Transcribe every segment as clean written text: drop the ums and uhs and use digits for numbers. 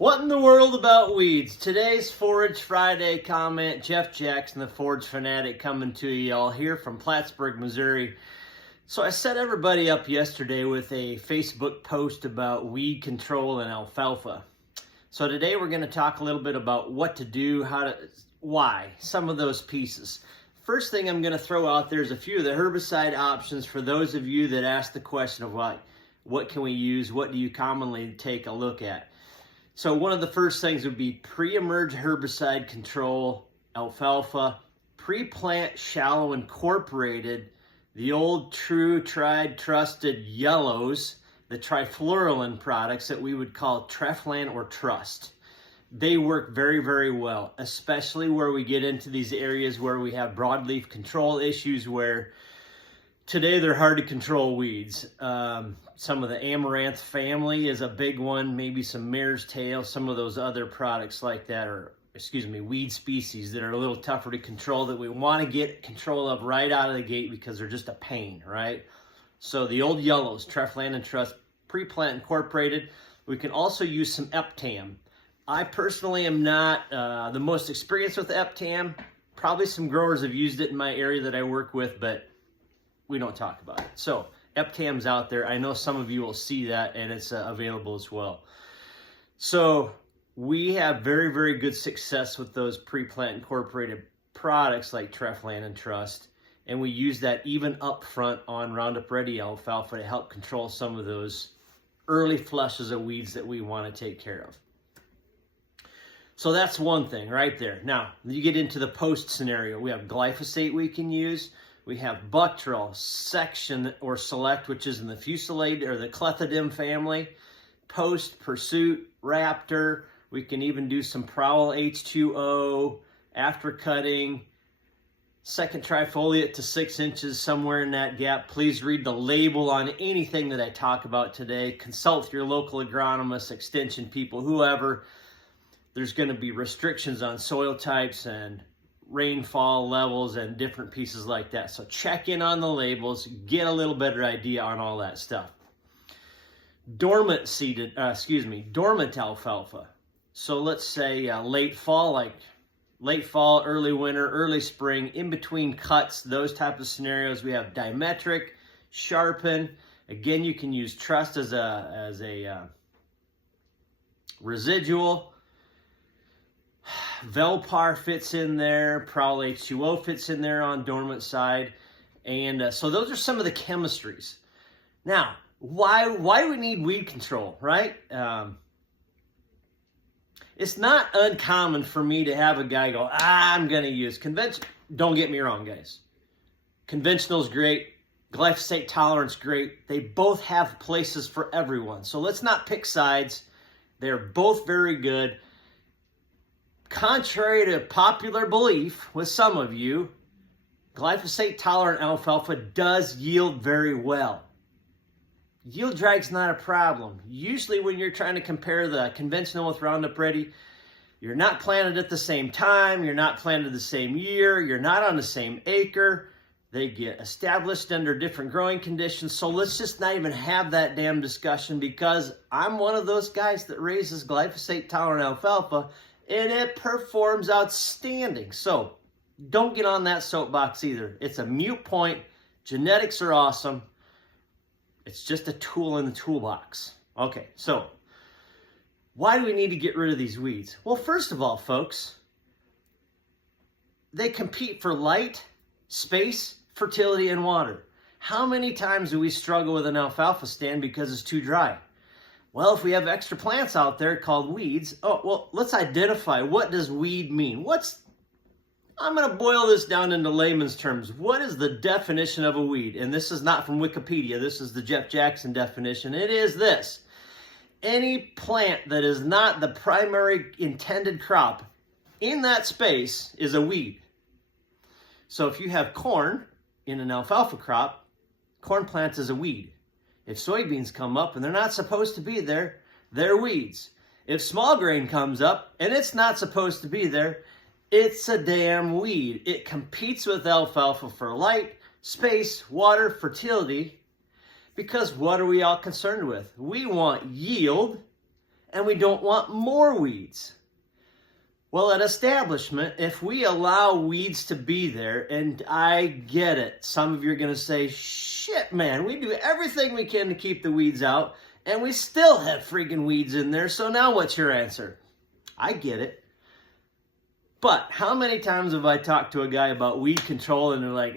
What in the world about weeds? Today's Forage Friday comment. Jeff Jackson, the Forage Fanatic, coming to you all here from Plattsburgh, Missouri. So I set everybody up yesterday with a Facebook post about weed control and alfalfa. So today we're going to talk a little bit about what to do, why, some of those pieces. First thing I'm going to throw out there is a few of the herbicide options for those of you that ask the question of what can we use, what do you commonly take a look at. So one of the first things would be pre-emerge herbicide control, alfalfa, pre-plant shallow incorporated, the old true, tried, trusted yellows, the trifluralin products that we would call Treflan or Trust. They work very, very well, especially where we get into these areas where we have broadleaf control issues where today they're hard to control weeds. Some of the amaranth family is a big one, maybe some mare's tail, some of those other products like that, weed species that are a little tougher to control that we want to get control of right out of the gate because they're just a pain, right? So the old yellows, Treflan and Trust, pre-plant incorporated. We can also use some Eptam. I personally am not the most experienced with Eptam. Probably some growers have used it in my area that I work with, but we don't talk about it. So Eptam's out there. I know some of you will see that, and it's available as well. So we have very, very good success with those pre-plant incorporated products like Treflan and Trust, and we use that even up front on Roundup Ready alfalfa to help control some of those early flushes of weeds that we want to take care of. So that's one thing right there. Now, you get into the post scenario. We have glyphosate we can use. We have Buctrel, Section or Select, which is in the Fusilade or the Clethodim family. Post, Pursuit, Raptor. We can even do some Prowl H2O, after cutting, second trifoliate to 6 inches, somewhere in that gap. Please read the label on anything that I talk about today. Consult your local agronomist, extension people, whoever. There's going to be restrictions on soil types and rainfall levels and different pieces like that. So check in on the labels, get a little better idea on all that stuff. Dormant alfalfa. So let's say late fall, early winter, early spring, in between cuts, those type of scenarios. We have Dimetric, Sharpen. Again, you can use Trust as a residual. Velpar fits in there, Prowl H2O fits in there on dormant side, and so those are some of the chemistries. Now, why do we need weed control, right? It's not uncommon for me to have a guy go, I'm going to use conventional. Don't get me wrong, guys. Conventional's great. Glyphosate tolerance, great. They both have places for everyone. So let's not pick sides. They're both very good. Contrary to popular belief with some of you, glyphosate-tolerant alfalfa does yield very well. Yield drag's not a problem. Usually when you're trying to compare the conventional with Roundup Ready, you're not planted at the same time, you're not planted the same year, you're not on the same acre. They get established under different growing conditions. So let's just not even have that damn discussion because I'm one of those guys that raises glyphosate-tolerant alfalfa and it performs outstanding. So don't get on that soapbox either. It's a moot point. Genetics are awesome. It's just a tool in the toolbox. Okay, so why do we need to get rid of these weeds? Well, first of all, folks, they compete for light, space, fertility, and water. How many times do we struggle with an alfalfa stand because it's too dry? Well, if we have extra plants out there called weeds, let's identify, what does weed mean? I'm going to boil this down into layman's terms. What is the definition of a weed? And this is not from Wikipedia. This is the Jeff Jackson definition. It is this: any plant that is not the primary intended crop in that space is a weed. So if you have corn in an alfalfa crop, corn plant is a weed. If soybeans come up and they're not supposed to be there, they're weeds. If small grain comes up and it's not supposed to be there, it's a damn weed. It competes with alfalfa for light, space, water, fertility, because what are we all concerned with? We want yield and we don't want more weeds. Well, at establishment, if we allow weeds to be there, and I get it, some of you are going to say, shit, man, we do everything we can to keep the weeds out, and we still have freaking weeds in there, so now what's your answer? I get it. But how many times have I talked to a guy about weed control, and they're like,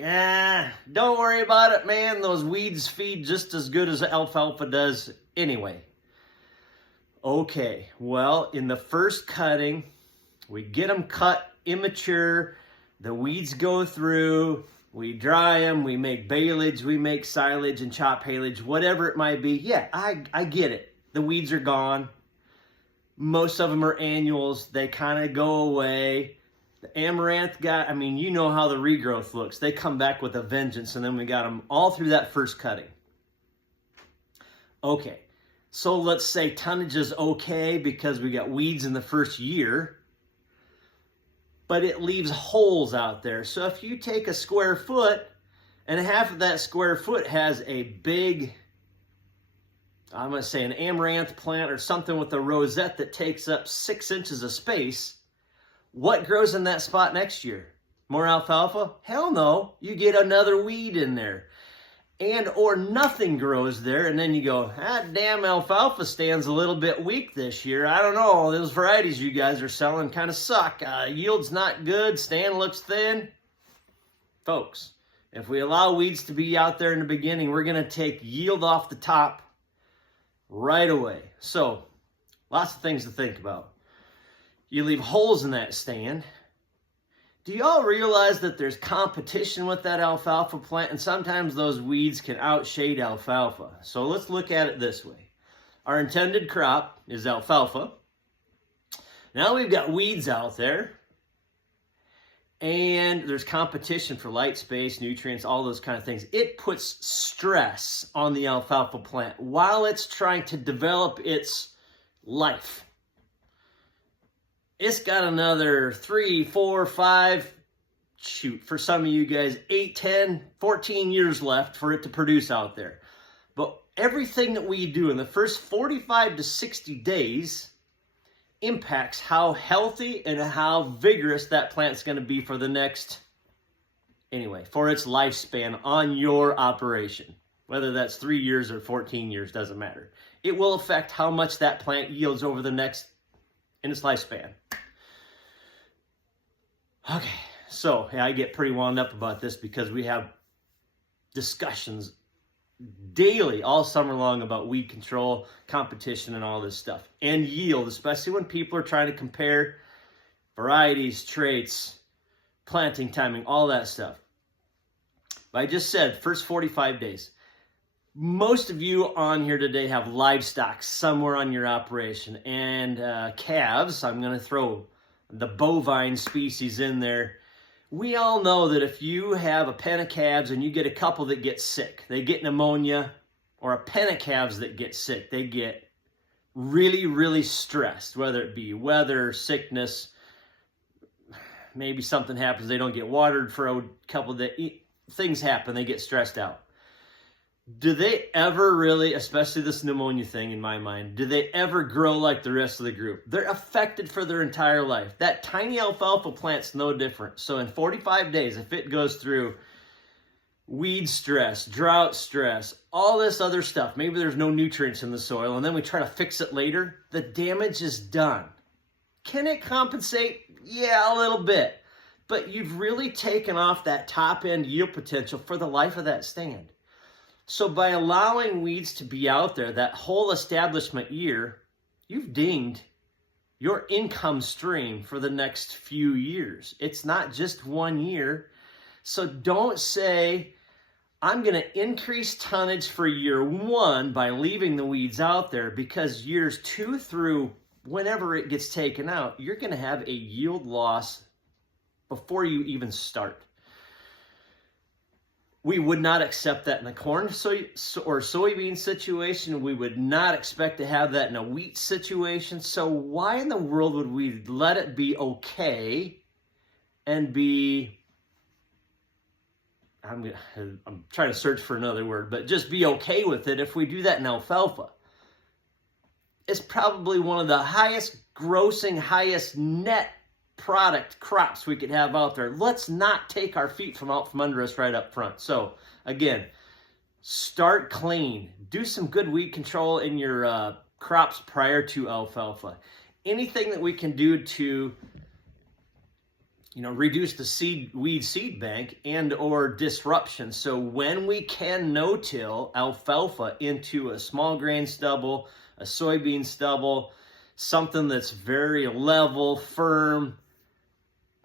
don't worry about it, man, those weeds feed just as good as alfalfa does anyway. Okay, well, in the first cutting, we get them cut immature, the weeds go through, we dry them, we make baleage, we make silage and chop haylage, whatever it might be. Yeah, I get it. The weeds are gone. Most of them are annuals. They kind of go away. The amaranth guy, I mean, you know how the regrowth looks. They come back with a vengeance, and then we got them all through that first cutting. Okay, so let's say tonnage is okay because we got weeds in the first year, but it leaves holes out there. So if you take a square foot and half of that square foot has a big, I'm going to say an amaranth plant or something with a rosette that takes up 6 inches of space, what grows in that spot next year? More alfalfa? Hell no. You get another weed in there. And or nothing grows there, and then you go, damn, alfalfa stand's a little bit weak this year. I don't know, those varieties you guys are selling kind of suck. Yield's not good, stand looks thin. Folks, if we allow weeds to be out there in the beginning, we're going to take yield off the top right away. So, lots of things to think about. You leave holes in that stand. Do y'all realize that there's competition with that alfalfa plant, and sometimes those weeds can outshade alfalfa? So let's look at it this way. Our intended crop is alfalfa. Now we've got weeds out there, and there's competition for light, space, nutrients, all those kind of things. It puts stress on the alfalfa plant while it's trying to develop its life. It's got another 3, 4, 5, for some of you guys, 8, 10, 14 years left for it to produce out there. But everything that we do in the first 45 to 60 days impacts how healthy and how vigorous that plant's going to be for the next, for its lifespan on your operation. Whether that's 3 years or 14 years, doesn't matter. It will affect how much that plant yields over the next, in its lifespan. Okay, so I get pretty wound up about this because we have discussions daily all summer long about weed control, competition, and all this stuff. And yield, especially when people are trying to compare varieties, traits, planting timing, all that stuff. But I just said, first 45 days. Most of you on here today have livestock somewhere on your operation. And calves, I'm going to throw the bovine species in there. We all know that if you have a pen of calves and you get a couple that get sick, they get pneumonia, or a pen of calves that get sick, they get really, really stressed, whether it be weather, sickness, maybe something happens, they don't get watered for a couple of days, things happen, they get stressed out. Do they ever really, especially this pneumonia thing in my mind, do they ever grow like the rest of the group? They're affected for their entire life. That tiny alfalfa plant's no different. So in 45 days, if it goes through weed stress, drought stress, all this other stuff, maybe there's no nutrients in the soil, and then we try to fix it later, the damage is done. Can it compensate? Yeah, a little bit. But you've really taken off that top end yield potential for the life of that stand. So by allowing weeds to be out there that whole establishment year, you've dinged your income stream for the next few years. It's not just 1 year. So don't say, I'm going to increase tonnage for year 1 by leaving the weeds out there, because years 2 through whenever it gets taken out, you're going to have a yield loss before you even start. We would not accept that in a corn or soybean situation. We would not expect to have that in a wheat situation. So why in the world would we let it be okay and be, I'm trying to search for another word, but just be okay with it if we do that in alfalfa? is probably one of the highest grossing, highest net product crops we could have out there. Let's not take our feet from under us right up front. So again, start clean. Do some good weed control in your crops prior to alfalfa. Anything that we can do to reduce the weed seed bank and or disruption. So when we can no-till alfalfa into a small grain stubble, a soybean stubble, something that's very level, firm,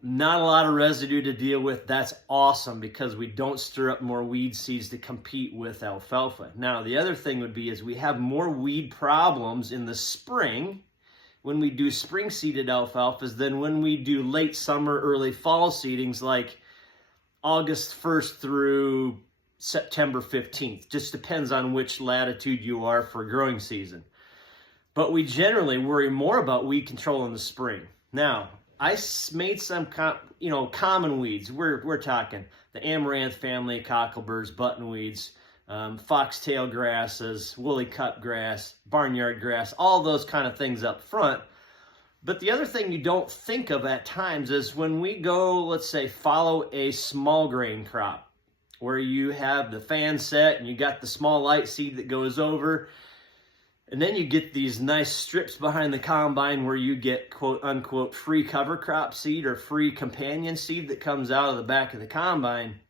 not a lot of residue to deal with, that's awesome because we don't stir up more weed seeds to compete with alfalfa. Now, the other thing would be is we have more weed problems in the spring when we do spring seeded alfalfas than when we do late summer, early fall seedings like August 1st through September 15th. Just depends on which latitude you are for growing season. But we generally worry more about weed control in the spring. Now, I made some common weeds. We're talking the amaranth family, cockleburs, buttonweeds, foxtail grasses, woolly cut grass, barnyard grass, all those kind of things up front. But the other thing you don't think of at times is when we go, let's say, follow a small grain crop where you have the fan set and you got the small light seed that goes over, and then you get these nice strips behind the combine where you get quote unquote free cover crop seed or free companion seed that comes out of the back of the combine.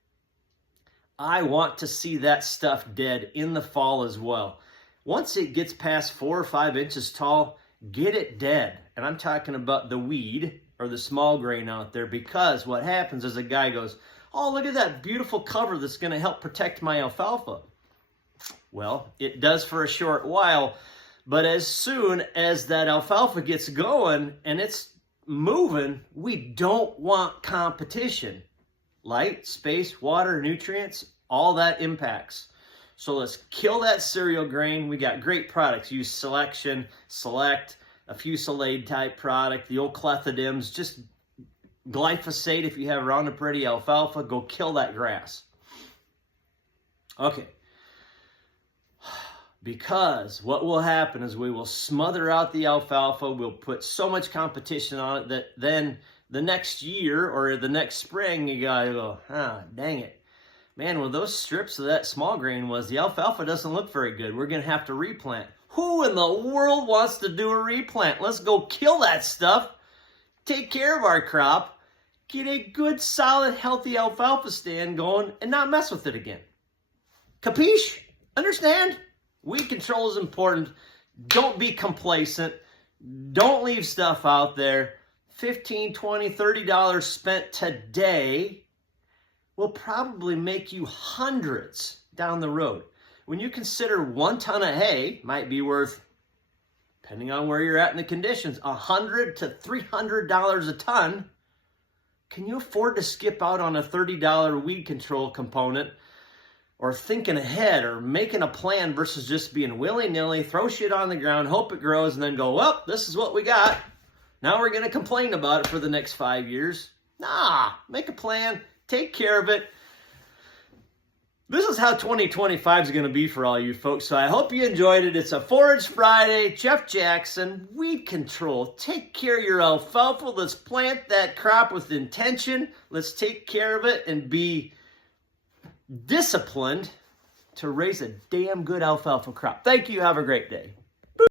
I want to see that stuff dead in the fall as well. Once it gets past 4 or 5 inches tall, get it dead. And I'm talking about the weed or the small grain out there, because what happens is a guy goes, oh, look at that beautiful cover that's going to help protect my alfalfa. Well, it does for a short while, but as soon as that alfalfa gets going and it's moving, we don't want competition. Light, space, water, nutrients, all that impacts. So let's kill that cereal grain. We got great products. Use Selection, Select, a Fusillade type product, the old clethodims, just glyphosate if you have Roundup Ready alfalfa, go kill that grass. Okay. Because what will happen is we will smother out the alfalfa, we'll put so much competition on it that then the next year or the next spring, you gotta go, dang it. Man, well, those strips of that small grain the alfalfa doesn't look very good. We're gonna have to replant. Who in the world wants to do a replant? Let's go kill that stuff, take care of our crop, get a good, solid, healthy alfalfa stand going, and not mess with it again. Capiche? Understand? Weed control is important. Don't be complacent. Don't leave stuff out there. $15, $20, $30 spent today will probably make you hundreds down the road. When you consider 1 ton of hay might be worth, depending on where you're at in the conditions, $100 to $300 a ton, can you afford to skip out on a $30 weed control component, or thinking ahead or making a plan versus just being willy-nilly, throw shit on the ground, hope it grows, and then go, well, this is what we got. Now we're going to complain about it for the next 5 years. Nah, make a plan, take care of it. This is how 2025 is going to be for all you folks. So I hope you enjoyed it. It's a Forage Friday. Jeff Jackson, weed control. Take care of your alfalfa. Let's plant that crop with intention. Let's take care of it and be disciplined to raise a damn good alfalfa crop. Thank you. Have a great day.